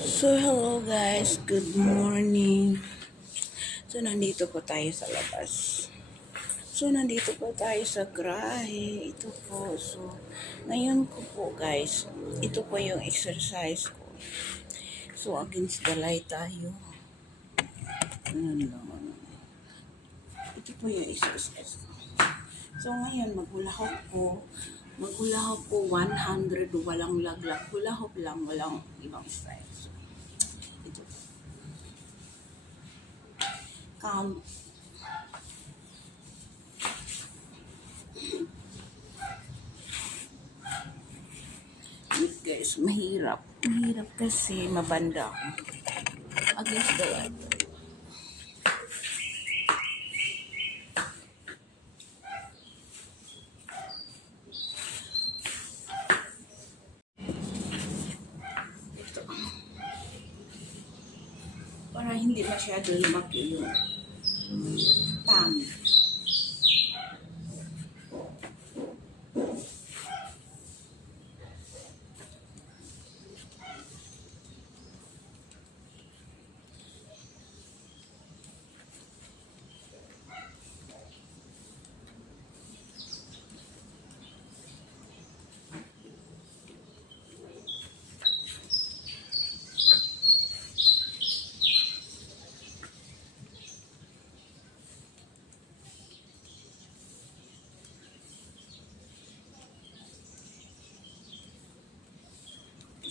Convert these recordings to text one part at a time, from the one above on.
So, hello guys. Good morning. So, nandito po tayo sa labas. So, nandito po tayo sa grahe. Ito po. So, ngayon ko po guys, ito po yung exercise ko. So, against the light tayo. Ano. Ito po yung exercise ko. So, ngayon, maghulahop po. Maghulahop po 100, walang laglag. Hulahop lang, walang ibang style. So, ito po. Count. Guys, mahirap. Mahirap kasi mabanda ako. Against the light. Ito. Para hindi masyado lumaki yung tummy.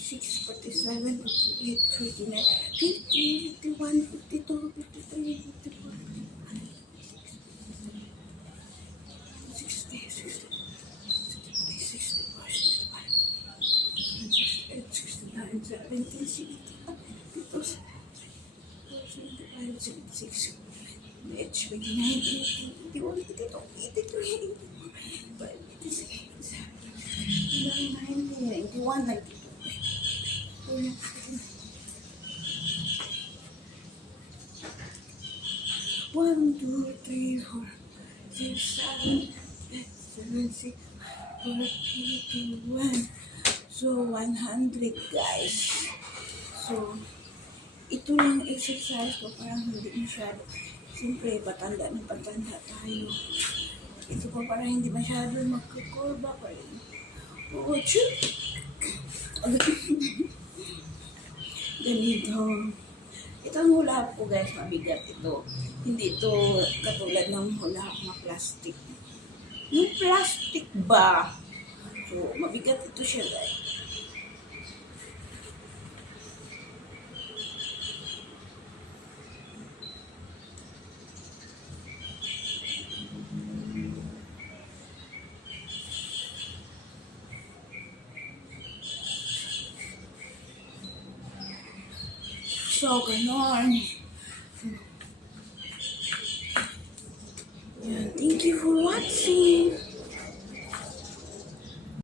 Six, 47, 48, 49, 50, 51, 52, 53, 54, 60, 60, 64, 65, 68, 69, 70, 60, 52, 75, 76, 29, 80, 81, 82, 83, 84, 86, 90, 91, 92. One, two, three, four, six, seven, eight, seven, six, four, three, two, one. So, 100 guys. So, ito lang exercise ko para hindi masyado. Siyempre, patanda ng patanda tayo. Ito pa para hindi masyado magkukurba pa rin. Oo, shoot! Ganito. Ito ang hula ko guys, mabigat ito. Hindi ito katulad ng hula na plastic. Yung plastic ba? So, mabigat ito siya guys. So, ganon. Thank you for watching.